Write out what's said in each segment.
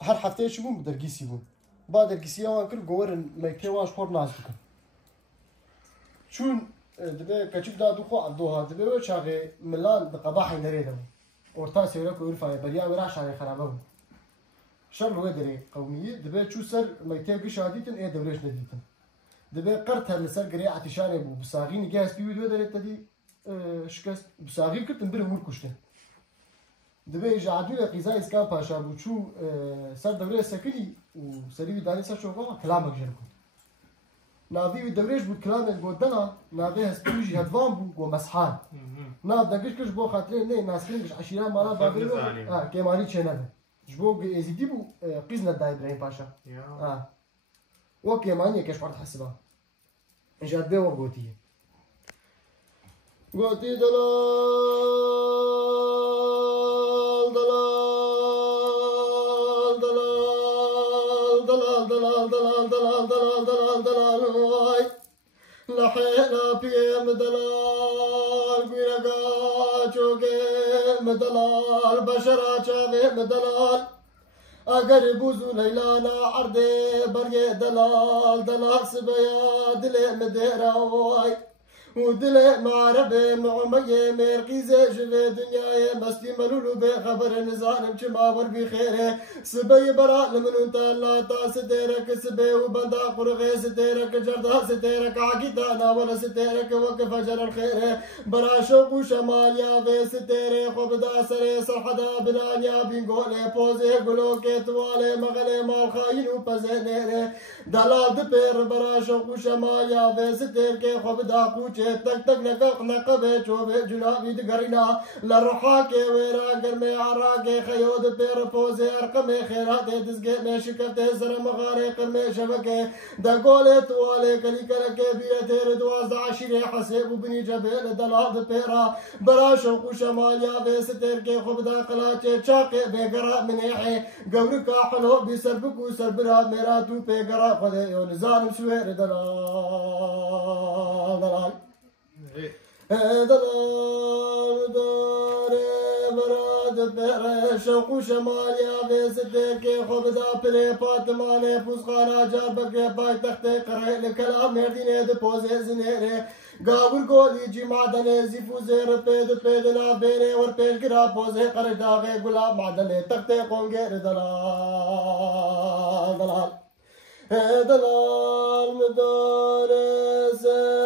هر هفته شو بوم درگیسی بوم با درگیسی آن کرد گوهر میته واش خور ناز بکن چون دبی کچیف دادو خو عبدوها دبی و شاقي ملان دقباح نريدهم ورتا سيرك ويرفع بريا وراش على خرابهم شر هو دري قومية دبي شو سر ميته قش عاديتن ايه دوريش نديتن دبي قرتها لسر قريعة عتشاني بو بساغين جاهز بيو دري تدي شكست بساغين كنت نبره مور كشتن دبي جعدو قيزا اسكان باشا بو شو سر دوري سكلي وسريبي داري سر شوفا كلامك جنكم نافي دوريش بود كلامك بودنا نافي هسبيجي هدفان بو ومسحان ناف دقش كش بو خاطرين ليه ناسكين كش عشيران مالا بابيرو كيماني تشينادن جبو ازيدي بو قيزنا دا ابراهيم باشا وكيماني كش فرد حسبها جات بي وقوتي قوتي دلال دلال دلال دلال دلال دلال دلال دلال دلال دلال لحينا بيم دلال قيرقا چوكيم دلال بشرا چاويم دلال اگر بوزو ليلانا عرضي بريه دلال دلال سبيا دلي مديراوي ودلي معربي معمي مرقيزة جلي دنياي مستي ملولو بخبر نزانم چما ور بخيره سبي برا لمن انت الله تا ستيرك سبي وبندا قرغي ستيرك جردا ستيرك عقيدانا ولا ستيرك وقف جر الخير برا شوق وشمال يا في ستيري خبدا سري صحدا بنانيا بينقولي بوزي قلو كتوالي مغلي مال خاين وبزينيري دلال دبير برا شوق وشمال يا في ستيرك خبدا قوچي تك تك نقق نقبه چوبه جنابي دقرنا لرحاكي ويرا قرمي عراكي خيود بير بوزي ارقمي خيراتي دزقي مي شكرتي زرم غاري قرمي شبكي دقولي توالي كلي كلكي بيتي ردواز عشيري حسيب وبني جبل دلال بيرا برا شوق وشمال يا في ستيركي خبدا قلاتي چاقي بيقرا منيحي قوركا حلو بسربكو سربرا ميراتو بيقرا خذي ونزانم شوير دلال دلال داري براد بير شوق وشمال يا في ستيركي خبدا بري فاطماني بوسخانا جابك باي تختي قري الكلام مرديني دبوزي زنيري قابل قولي جي معدني زيفو زير بيد بيدنا بيني ور بيل قرا بوزي قرد داغي قلاب معدني تختي قونغير دلال دلال دلال مداري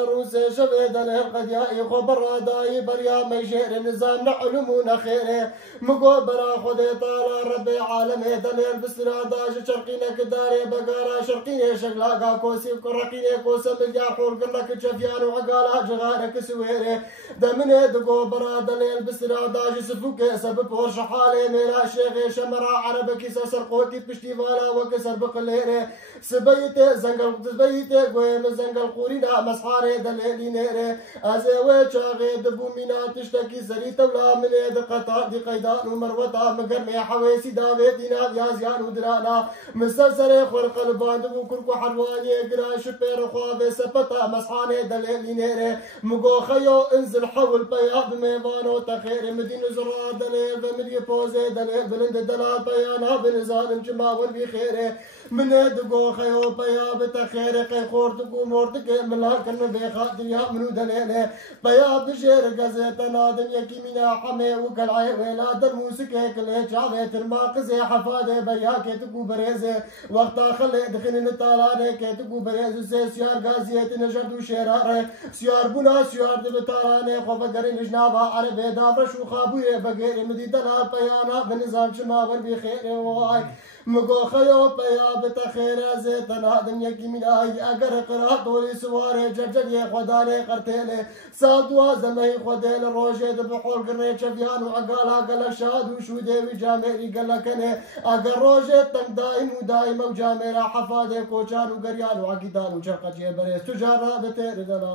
روسي شبيدنا القديائي خبر داي بريا ميشير نظام نعلمون خيري مقو برا خدي طالا ربي عالمي دليل بسرا داش شرقينك داري بقارا شرقيني شقلاقا كوسي كرقيني كوسا مليار حول قلك جفيان وعقالا جغارك سويري دمني دقو برا دليل بسرا داش سفوكي سبب ورش حالي ميرا شيخي شمرا عربكي سسر قوتي بشتي فالا وكسر بقليري سبيته زنقل سبيته قويم زنقل قورينا مسحاري دليلي نيري ازيوي شاغي دبو مينا تشتكي سري تولا من يد قطع دي قيدان ومروتا مقرمي حويسي داويتنا يا زيان ودرانا مسلسل خرق البان دبو كركو حلواني قراش بير خوابي سبتا مسحاني دليلي نيري مقو خيو انزل حول بياض ميفانو تخير مدين زرار دليل بمدي بوزي دليل بلند دلال بيانا بنزال جما وربي خيري من دقو خيو بيا بتخير قي خورتكو مورتك ملاكن بيخا دنيا منو دليله بيا بشير غزيتنا دنيا كيمينا حمي وكالعي ويلا درموسك كلي جاغي ترماقزي حفاده بيا كيتكو بريزي وقتا خلي دخل نتالاني كيتكو بريزي سي سيار غازيت نجردو شيراري سيار بنا سيار دبتالاني خوفا قرين جنابا عربي دافرش وخابوية بغير مدي دلال بيانا بنظام شماور بخير واي مقو خيو بيا بتخير زيتنا دنيا كيميناي اگر قرا دولي سواري جرجري خداني قرتيلي سادوا زمي خديل روجي دبحول قري شفيان وعقالا قال شاد وشودي وجاميري قال كني اگر روجي تم دايم ودايم وجاميرا حفادي كوشان وقريان وعقيدان وشرقة جيبريس تجارة بتير دلال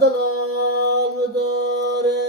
دلال مداري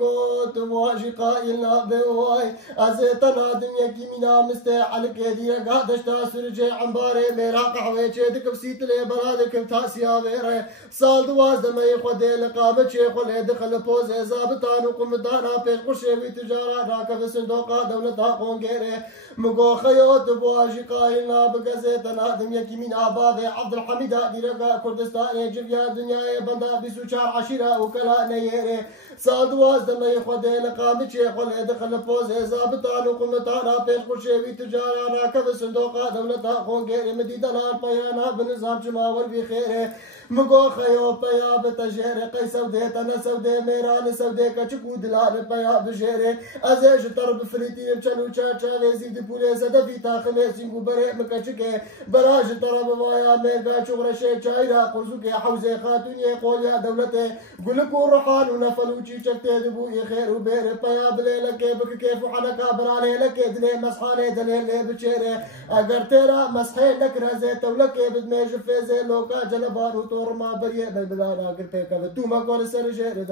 مقوت واجي قائلنا بواي ازيتنا دنيا كي منا مستعلك دي قادش تاسرجي عمباري ميرا قحوي تشيدك بسيت لي بلادك بتاسيا غيره صال دواز دمي خدي لقامة شيخ ولي دخل بوز زابطان وقمدانا بيش قشي بتجارة راكب صندوق دولة قون غيره مقو خيوت بواجي قائلنا بقزيتنا دنيا كي منا بابي عبد الحميد دي كردستان جبيا دنيا بندا بسوچار عشيرة وكلا نيره صال دواز دمي خدي لقامة شيخ ولي دخل بوز زابطان وقمدانا بيش قشي بتجارة راكب صندوق دولة قون غيره مدي دلال بيانا بنظام جماور بخيره مقو خيو بيا بتجير قي سوديت انا سودي ميران سودي كچكو دلال بيا بجيره ازيج طرب فريتين بچلو چاچا وزيد بوليس دفيتا خميسين بري مكچكه براج طرب وايا ميرغا چغرشه چايرا قرزوكي حوزه خاتوني قوليا دولته قلكو روحان ونفلوچي چكته دبو خير وبير بيا بليلك بك كيف حنكا براني لك دني مسحاني دليل بچيره اگر تيرا مسحي لك رزيت ولك بدمج فيزي لوكا جلبان ما بريء بالبلاد اگر پیکا تو ما کول سر شهر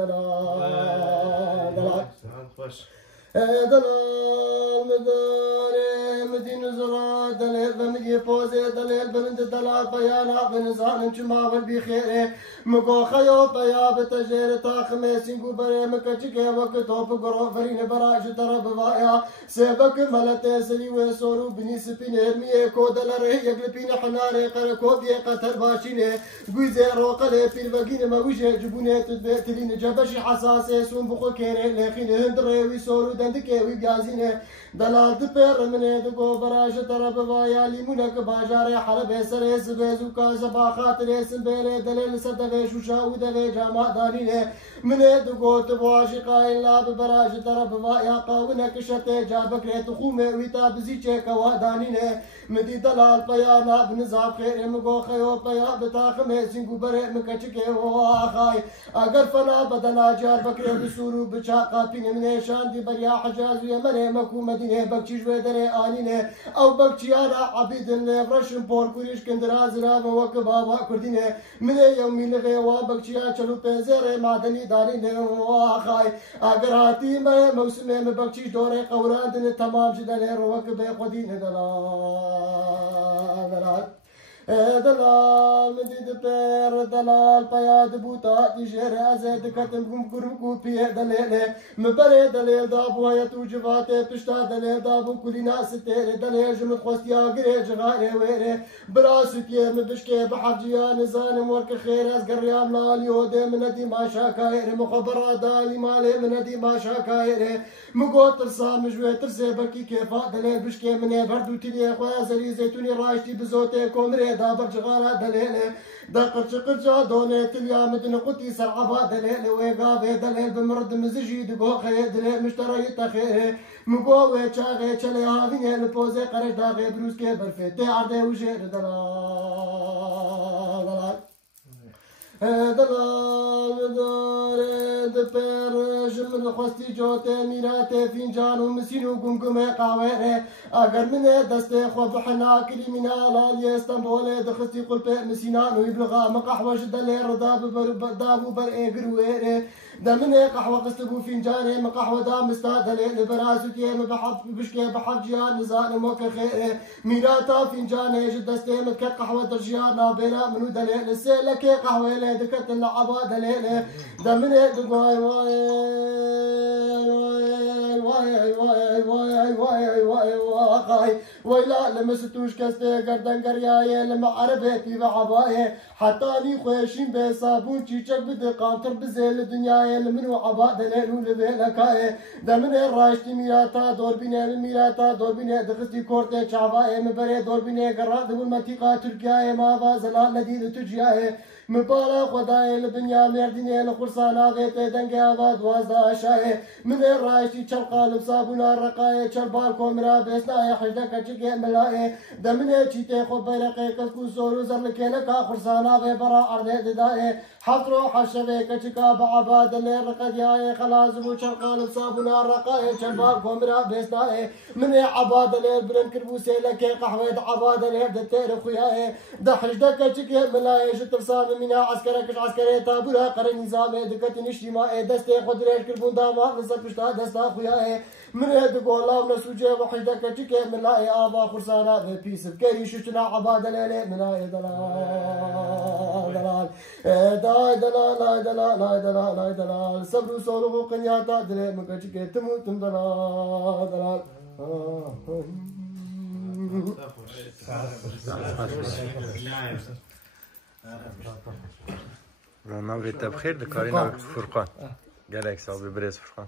دلال مدار مدين زرا دليل بمجي فوزي دليل بلند دلال بيانا بنزان جماور بخير مقو خيو بيا بتجير تاخمي سينكو بري مكچكي وقتو بقرو فرين براج درب وايا سيبك ملتي سلي وسورو بني سبينير مي كو دلري يقلبين حناري قركو بي قتر باشيني غوزي روقلي في البقين ما وجه جبوني تلين جبشي حساسي سون بقو كيري لخين هندري ويسورو دندكي ويجازيني دلال دبير مني دقو براج درب وايا ليمونك باجاري حلب سري سبيزوكا زباخات ريسن بيري دليل سدفي شوشا ودفي جامع دانيني مني دقو تبواشي قايلا ببراج درب وايا قاونك شتي جابك ريت خومي ويتا بزيچه كوا دانيني مدي دلال بيانا بنزاب خير مقو خيو بيا بتاخمي سنگو بري مكچكي واخاي اگر فنا بدنا جار بكري بسورو بچاقا بين مني شاندي بريا حجاز ويمني مكو مدينه بكچي جوي دري آنيني او بكچيارا عبيد اللي برشن بور كوريش كندراز راب وكبا وكرديني مني يومي لغي وبكچيا چلو پنزيري معدني دانيني واخاي اگر هاتي ما موسمي مبكچي دوري قوراندن تمام جدني روك بخدين دلال مديد بير دلال بياد بوتا تجير ازيد كتم كرمكو بيه دليل مبري دليل دابو يتو جفاتي بشتا دليل دابو كل ناس تيري دليل جمت خوستيا قريج غاري ويري براسو تيه مبشكي بحجيا نزان ورك خير از قريام لاليو دي مندي ما شاكايري مخبرا دالي مالي مندي ما شاكايري مقو ترسا مجوي ترسي بركي كيفا دليل بشكي مني بردو تلي خويا زري زيتوني راشتي بزوتي كومري دابر جغالا دليل دقر شقرشا دوني تليا مدن قطي سرعبا دليل ويقابي دليل بمرد مزجي دقو خي دليل مشتري تخيري مقو ويشاغي چلي هاويني البوزي قرش داغي بروس كي برفيتي عردي وجير دلال دلال داري دبير جمل خوستي جوتي ميراتي فنجان ومسينو قمقمي قاويري اگر من دستي خو بحنا كريمينا لالي اسطنبولي دخستي قلبي مسينان ويبلغا مقحوش دلي دابو برئي قرويري دمني قحوة قستبو فنجاني مقحوة دام استادلي لبراسو تيم بشكي بحب جيان نزال موكا خيري ميراتا فنجاني جد دستي متكت قحوة درجيان نابينا منو دلي لسيلكي قحوة لي دكت اللعبا دلي دمني دقواي واي ويلا لمستوش كستي قردن قرياي لما عربتي بعباي حتاني خوشين بصابون تشيچك بدقانتر بزيل الدنيا لمنو عبا دليل ولبيلكاي دمن راشتي ميراتا دوربيني الميراتا دوربيني دخستي كورتي شعباي مبري دوربيني قراد والمنطقة تركيا ما فازلا لديد تجياي مبالا خداي الدنيا مرديني الخرصانا غيتي دنقي آباد وازدا شاي من راشتي چلقالب صابونا رقاي چلبال كومرا بيسناي حجدك چكي ملاي دمني چيتي خو بيرقي كسكو سورو زرلكينكا خرصانا غي برا عرضي دداي حضروا حشبه كشكا بعباد اللي رقد ياي خلاص بو شرقان صابونا رقاي شباب كومرا بيستاي من عباد اللي برن كربوسي لك قحوه عباد اللي دتير خوياي دحش دك شكي ملاي شتر صام من عسكرك عسكري طابورا قرن نظام دكت نشتي دستي خضريش كربون داما نصب بشتا دستا خوياي من هاد قولام نسوجه وحدك شكي ملاي ابا خرسانا بيس بكري شتنا عباد اللي ملاي دلال دلال دلال دلال دلال دلال دلال دلال صبر صولو قنياتا دلال مكشكي تموت دلال دلال نمرة التبخير لكارينا فرقان. قالك صاحبي بريز فرقان.